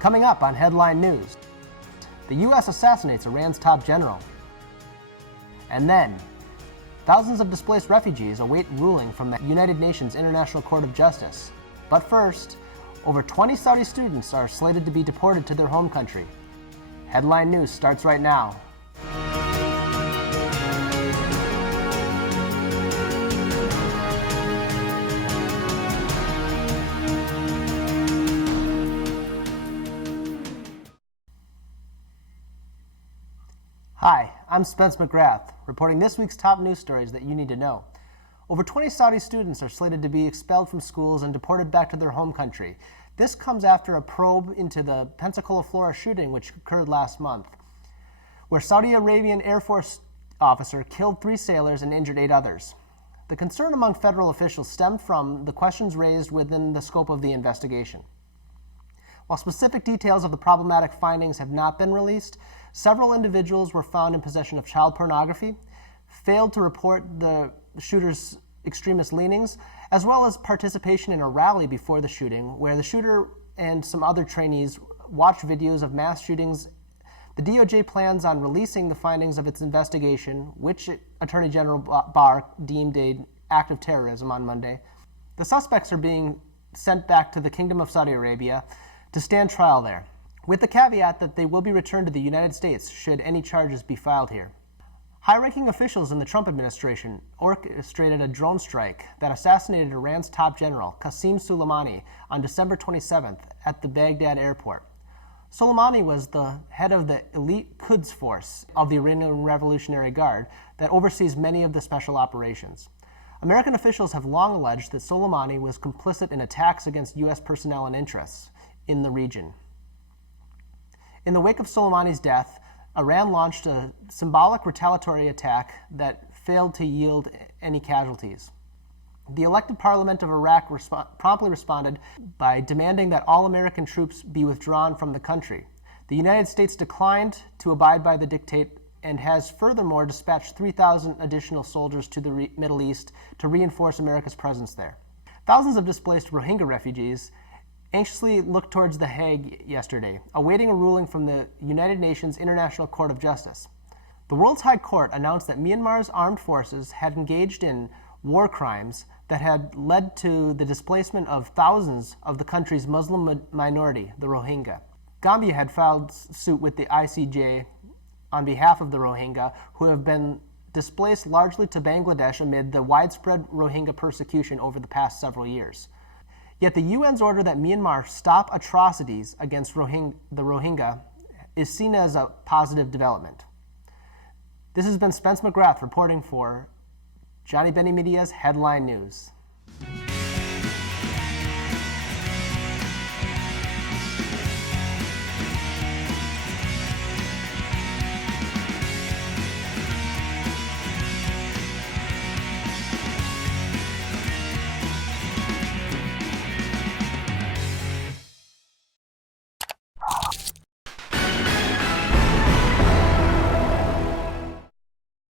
Coming up on Headline News, the U.S. assassinates Iran's top general. And then, thousands of displaced refugees await ruling from the United Nations International Court of Justice. But first, over 20 Saudi students are slated to be deported to their home country. Headline News starts right now. Hi, I'm Spence McGrath, reporting this week's top news stories that you need to know. Over 20 Saudi students are slated to be expelled from schools and deported back to their home country. This comes after a probe into the Pensacola, Florida shooting which occurred last month, where Saudi Arabian Air Force officer killed 3 sailors and injured 8 others. The concern among federal officials stemmed from the questions raised within the scope of the investigation. While specific details of the problematic findings have not been released, several individuals were found in possession of child pornography, failed to report the shooter's extremist leanings, as well as participation in a rally before the shooting, where the shooter and some other trainees watched videos of mass shootings. The DOJ plans on releasing the findings of its investigation, which Attorney General Barr deemed an act of terrorism on Monday. The suspects are being sent back to the Kingdom of Saudi Arabia to stand trial there, with the caveat that they will be returned to the United States should any charges be filed here. High-ranking officials in the Trump administration orchestrated a drone strike that assassinated Iran's top general, Qasem Soleimani, on December 27th at the Baghdad airport. Soleimani was the head of the elite Quds force of the Iranian Revolutionary Guard that oversees many of the special operations. American officials have long alleged that Soleimani was complicit in attacks against U.S. personnel and interests in the region. In the wake of Soleimani's death, Iran launched a symbolic retaliatory attack that failed to yield any casualties. The elected parliament of Iraq promptly responded by demanding that all American troops be withdrawn from the country. The United States declined to abide by the dictate and has furthermore dispatched 3,000 additional soldiers to the Middle East to reinforce America's presence there. Thousands of displaced Rohingya refugees anxiously looked towards The Hague yesterday, awaiting a ruling from the United Nations International Court of Justice. The World's High Court announced that Myanmar's armed forces had engaged in war crimes that had led to the displacement of thousands of the country's Muslim minority, the Rohingya. Gambia had filed suit with the ICJ on behalf of the Rohingya, who have been displaced largely to Bangladesh amid the widespread Rohingya persecution over the past several years. Yet the UN's order that Myanmar stop atrocities against the Rohingya is seen as a positive development. This has been Spence McGrath reporting for Johnnie Bennie Media's Headline News.